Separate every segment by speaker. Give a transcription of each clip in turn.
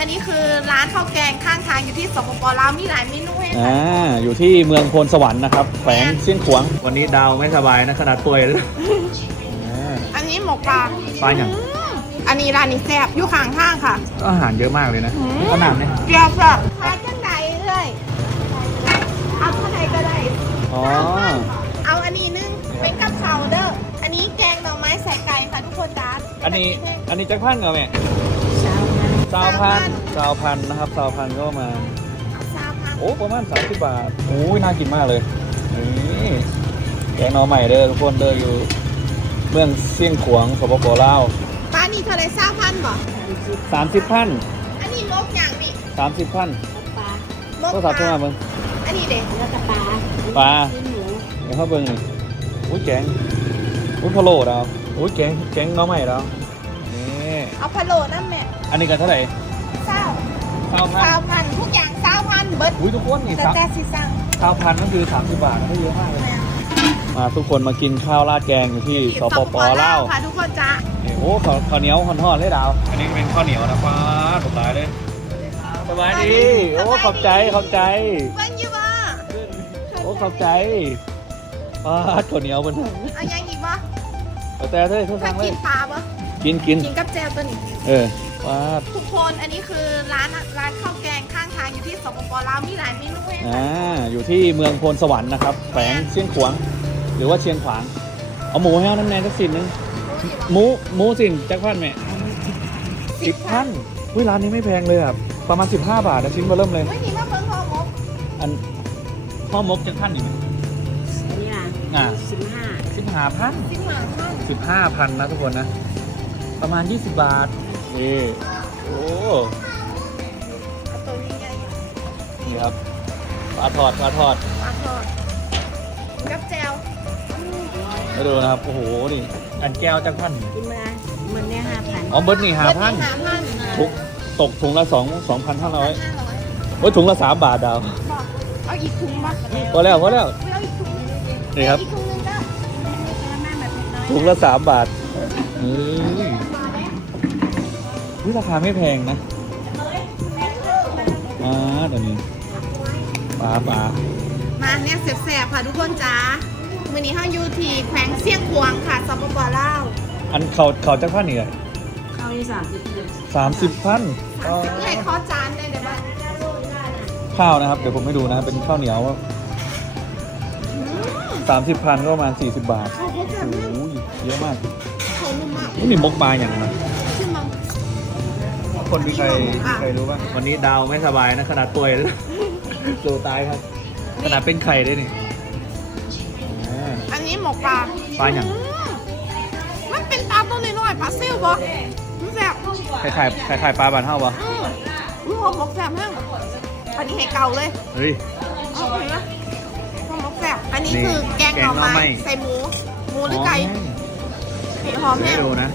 Speaker 1: อันนี้คือร้านข้าวแกงข้างทางอยู่ที่สปปลาวมีหลายเมนูให้ค่ะ
Speaker 2: อยู่ที่เมืองโพนสวรรค์นะครับแขวงเชียงขวางวันนี้ดาวไม่สบายนะขนาดป่วยเลย
Speaker 1: อันนี้หมกปลา
Speaker 2: ปลาอย่าง
Speaker 1: อันนี้ร้านนี้แซ่บอยู่ข้างทางค่ะ
Speaker 2: อาหารเยอะมากเลยนะขนาดนี้
Speaker 1: เกี๊ยวแบบทานกันไหนเลยเอาเท่าไหร่ก็ได้
Speaker 2: อ๋อ
Speaker 1: เอาอันนี้นึงเป็นกับเขาเด้ออันนี้แกงหน่อไม้ใส่ไก่ค่ะทุกคนจ้า
Speaker 2: อันนี้จักรพันเหรอแม่ซาวพันนะครับซาวพันก็มา
Speaker 1: ซาวพัน
Speaker 2: โอ้ประมาณ30 บาทโอ้ยน่ากินมากเลยนี่แกงหน่อใหม่เด้อทุกคนเด้ออยู่เมืองเชียงขวางสปปลาว
Speaker 1: ป้านี่เท่าไหร่ซาวพันบ่
Speaker 2: 30 พัน
Speaker 1: อันนี้มกอย่างนี่
Speaker 2: 30 พัน
Speaker 3: ปลาม
Speaker 1: ก
Speaker 2: ก็
Speaker 1: ป
Speaker 2: สับ
Speaker 1: ลา
Speaker 2: ขึ้นมาเบิ่ง
Speaker 1: อันนี้เด็ก
Speaker 3: แล้วก็
Speaker 2: ปลา
Speaker 3: ชิ้นหมู
Speaker 2: เดี๋ยวเขาเบิ่งหน่อยอุ้ยแกงอุ้ยพะโล้ดาวอุ้ยแกงหน่อใหม่ดาวนี่
Speaker 1: เอาพะโล้นั่นแม่
Speaker 2: อันนี้กันเท่าไหร่
Speaker 1: ซาว
Speaker 2: 9,000
Speaker 1: ซาวพันทุกอย่างซาวพันเบิร์ด
Speaker 2: อุ้ยทุกคนนี่
Speaker 1: แต่สิสั่ง
Speaker 2: 9,000นั่นคือ30 บาทได้เยอะมากเลยมาทุกคนมากินข้าวราดแกงอยู่ที่สปปลาว
Speaker 1: ค่ะทุกคนจ้า
Speaker 2: โอ้ข้าวเหนียวทอดเลยดาวอันนี้เป็นข้าวเหนียวนะป้าสบายเลยสบายดีโอ้ขอบใจ
Speaker 1: เบิ้งอยู่บ่
Speaker 2: โอ้ขอบใจป้าข้าวเหนียวมัน
Speaker 1: เอายังอีกบ่
Speaker 2: แต่เธอทุก
Speaker 1: ถ้า
Speaker 2: ทางเล
Speaker 1: กิ
Speaker 2: ย
Speaker 1: นปลาบ่
Speaker 2: กิน
Speaker 1: กินกับแจวตัวนี้
Speaker 2: ป้า
Speaker 1: ทุกคนอันนี้คือร้านข้าวแกงข้างทางอยู่ที่สปปลาวมีหลายเมนูให้ค่ะ
Speaker 2: อยู่ที่เมืองโพนสวรรค์นะครับแขวงเชียงขวางหรือว่าเชียงขวางเอาหมูให้เอาน้ำแนนสักสินนึงหมูสินจักพันไหม10,000อุ้ยร้านนี้ไม่แพงเลยอ่ะประมาณ15 บาทนะชิ้นเบอร์เริ่มเลย
Speaker 1: ไม่ดีมากเบิ้งพอมก
Speaker 2: อันพ่อมกจักพันอยู่ไหม
Speaker 3: อันนี้ล่ะ15
Speaker 2: 15,000
Speaker 1: 15,000
Speaker 2: 15,000นะทุกคนนะประมาณ20 บาทโอ้
Speaker 1: เอาตัวนี้ไง
Speaker 2: นี่ครับปลาทอด
Speaker 1: ปลาทอดกับแจว
Speaker 2: มาดูนะครับโอ้โหนี่อันแก้วจักพัน
Speaker 3: กินมามันเนี่ย5,000
Speaker 2: อ๋อเบิร์ดนี่5,000
Speaker 1: 5,000
Speaker 2: ทุกตกถุงละ2,500โอ้ยถุงละ3 บาทดาว
Speaker 1: บอกเอาอีกถุงมา
Speaker 2: พอแล้ว
Speaker 1: ไม่เอาอีกถุง
Speaker 2: นี่ครับ
Speaker 1: อีกถุงนึงก็
Speaker 2: ถุงละ3 บาทอุ้ยราคาไม่แพงนะเดี๋ยวนี้ปลา
Speaker 1: มาเนี่ยแสบๆค่ะทุกคนจ้ามื้อนี้เฮาอยู่ที่แขวงเสียงขวางค่ะสปปลาว
Speaker 2: อันเขาจักพันนี่เลย
Speaker 3: เข้าที่
Speaker 2: 30,000
Speaker 1: ให้ข้อจานได้เดี๋ยวมา
Speaker 2: ข้าวนะครับเดี๋ยวผมให้ดูนะเป็นข้าวเหนียว30,000ก็ประมาณ40 บาท
Speaker 1: เขาแบ
Speaker 2: โอ้
Speaker 1: บ
Speaker 2: โห
Speaker 1: นี้
Speaker 2: เยอะมาก
Speaker 1: เขานุ่มมาก
Speaker 2: นี่มีมกปลาอย่างไร
Speaker 1: ขึ้นมา
Speaker 2: คนมีใครรู้บ้างวันนี้ดาวไม่สบายนะขนาดป่วยเลยโลตายครับขนาดเป็นไข่ด้วยนี่
Speaker 1: อันนี้หมกปลา
Speaker 2: ปลาอย่าง
Speaker 1: มันเป็นปลาตัวน้อยๆปลาซิวบ่มันแซ่บ
Speaker 2: ไข่ปลาบานเท่าปะ
Speaker 1: ลูกหมกแซ่บแห้งอันนี้ให้เก่าเลย
Speaker 2: เฮ้ย
Speaker 1: เอาไปนะหมกแซ่บอันนี้
Speaker 2: นี่
Speaker 1: คือแกงหน่อ
Speaker 2: แกงหน่อไม้
Speaker 1: ไม้ใส่หมูหรือไก่เห็ดหอม
Speaker 2: ให้
Speaker 1: แห้ง
Speaker 2: ดูนะ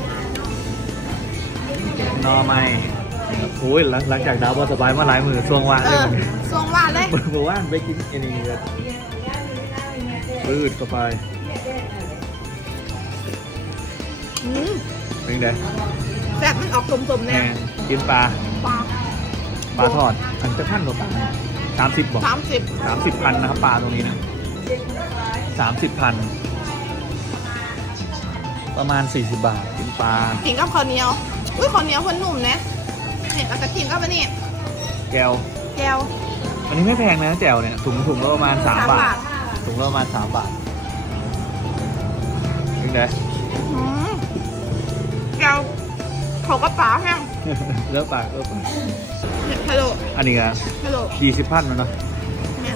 Speaker 2: หนอไม้โอ้ยหลังจากดาวบ่สบายมาหลายมือช่วงว่าง
Speaker 1: เอ
Speaker 2: เลย
Speaker 1: อสวงว่าเลย
Speaker 2: เมื่อวานไปกินอันนี้กันปืดเข้าไป
Speaker 1: อืม
Speaker 2: เป็นไง
Speaker 1: แซ่บมันออกสมๆ
Speaker 2: แห
Speaker 1: เนี่ย
Speaker 2: งกินปลา
Speaker 1: ปลา
Speaker 2: ทอดอันจะพันกว่าบาท30บอก
Speaker 1: 30
Speaker 2: 30,000นะครับปลาตรงนี้นะ30,000ประมาณ40 บาทกินปลา
Speaker 1: กินกับข้าวเหนียวอุ้ยข้าวเหนียวคนหนุ่มนะเนี่ยแล้วก็กินกับอันนี้
Speaker 2: แก้ว
Speaker 1: แก้ว
Speaker 2: อันนี้ไม่แพงนะแจ่วเนี่ยถุงละประมาณ3 บาทถุงละประมาณ3 บาทเป็นไง
Speaker 1: อืมแก้วเขาก็ปลาแห้ง
Speaker 2: เลิกปาก
Speaker 1: เนี่ยฮัลโหล
Speaker 2: อันนี้ก็
Speaker 1: ฮัลโหล
Speaker 2: 20,000แล้วเนาะ
Speaker 1: เนี่ย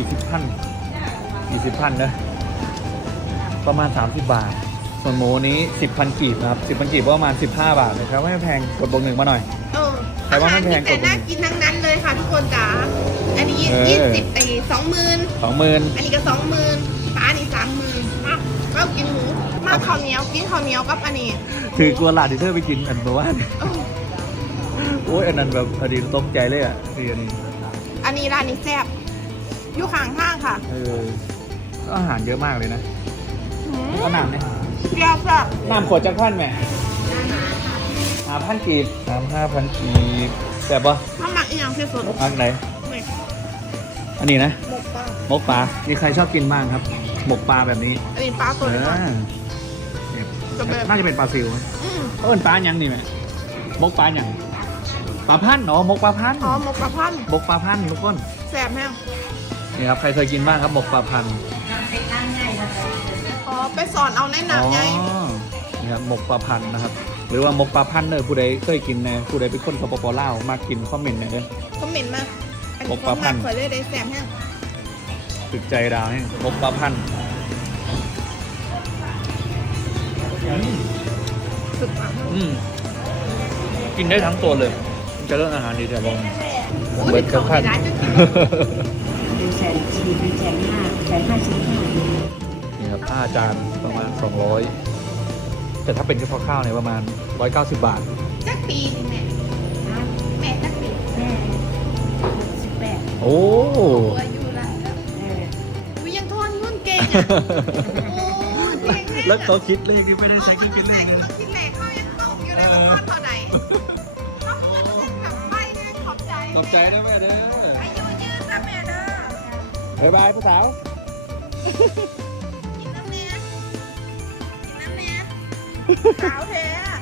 Speaker 2: 20,000นะประมาณ30 บาทส่วนหมูนี้10,000 กีบนะครับ10,000 กีบก็ประมาณ15 บาทนะครับไม่แพงกดบวก1มาหน่อย
Speaker 1: เออ
Speaker 2: ใครว่าไม่แพง
Speaker 1: อาหารที่แต่น่ากินทั้งนั้นเลยค่ะทุกคนจ๋าอันนี้ 20 20,000
Speaker 2: 20,000
Speaker 1: อันนี้ก็20,000ปลาอันนี้30,000มาเรากินหมูมาข้าวเหนียวกินข้าวเหนียวกับอันนี้
Speaker 2: คือกลัวหลานที่เธอไปกินอันเมื่อวาน
Speaker 1: เออ
Speaker 2: โอ้ยอันนั้นแบบพอดีตกใจเลยอ่ะนี่อันนี้
Speaker 1: อันนี้ร้านนี้แซ่บอยู่ข้างทางค่ะ
Speaker 2: ก็อาหารเยอะมากเลยนะ
Speaker 1: อืม
Speaker 2: ก็น้ำเนี่ย
Speaker 1: เปรี้ยวแซ่บ
Speaker 2: น้ำขวดจักรพันไหม5,000 กีบน้ำ5,000 กีบแซ่บปะ
Speaker 1: ข้าวหมักอีกอย่างที่สุด
Speaker 2: อันไหน
Speaker 1: นี่
Speaker 2: อันนี้นะ
Speaker 1: หมกปลา
Speaker 2: หมกปลามีใครชอบกินบ้างครับ หมกปลาแบบนี้
Speaker 1: อันนี้ปลาตัวนี้ก่อน จะแบบ
Speaker 2: น่าจะเป็นปลาซิวไหม
Speaker 1: อืม
Speaker 2: เอิ้นปลายังนี่ไหมหมกปลายังปลาพันธุ์หมกปลาพันธุ์
Speaker 1: อ๋อหมกปลาพันธุ์
Speaker 2: หมกปลาพันธุ์ทุกคน
Speaker 1: แสบแห้ง
Speaker 2: นี่ครับใครเคยกินบ้างครับหมกปลาพันธุ์
Speaker 1: อ๋อไปสอนเอาในหนังไง
Speaker 2: นี่ครับหมกปลาพันธุ์นะครับ หรือว่าหมกปลาพันธุ์เนี่ยผู้ใดเคยกินนะผู้ใดเป็นคนสปปลาวมากินคอมเมนต์หน่อยเด้อ
Speaker 1: ก็เหม็นมากอัน
Speaker 2: หม
Speaker 1: นี้
Speaker 2: กปลาพันธุ์
Speaker 1: ข่อยเลยได้แสบแห้ง
Speaker 2: ตึกใจดาวให้หมกปลาพันธุ์
Speaker 1: สุดปาก
Speaker 2: กินได้ทั้งตัวเลยมันจะเรื่องอาหารดีแต่บอง
Speaker 1: อุ้ยเขาในร้านจะกิน
Speaker 3: เป็นแสนสี่เป็นแสนห้าแสน55
Speaker 2: นี่ครับ5 จานประมาณ 200 แต่ถ้าเป็นเฉพาะข้าวเนี่ยประมาณ 190 บาท
Speaker 1: จักปีนี่แม่จักปี
Speaker 3: แม่18
Speaker 2: โอ้
Speaker 1: ตัวอายุละ วิยังทอนเงินเก่งอ่ะโอ้ยเก่ง
Speaker 2: แล้วเขาคิดเลขนี่ไม่ได้ใช้เครื่องคิดเลขนะ
Speaker 1: เราคิดเลขเขายังตกอยู่เลยว่าทอนเท่าไหร่เขาพูดแบบไม่ได้ขอบใจ
Speaker 2: ขอบใจนะแม่เด้อ
Speaker 1: อายุยืนนะแม่เด้อ
Speaker 2: บ๊ายบายผู้สาว
Speaker 1: กินน้ำเนี้ยกินน้ำเนี้ยสาวแท้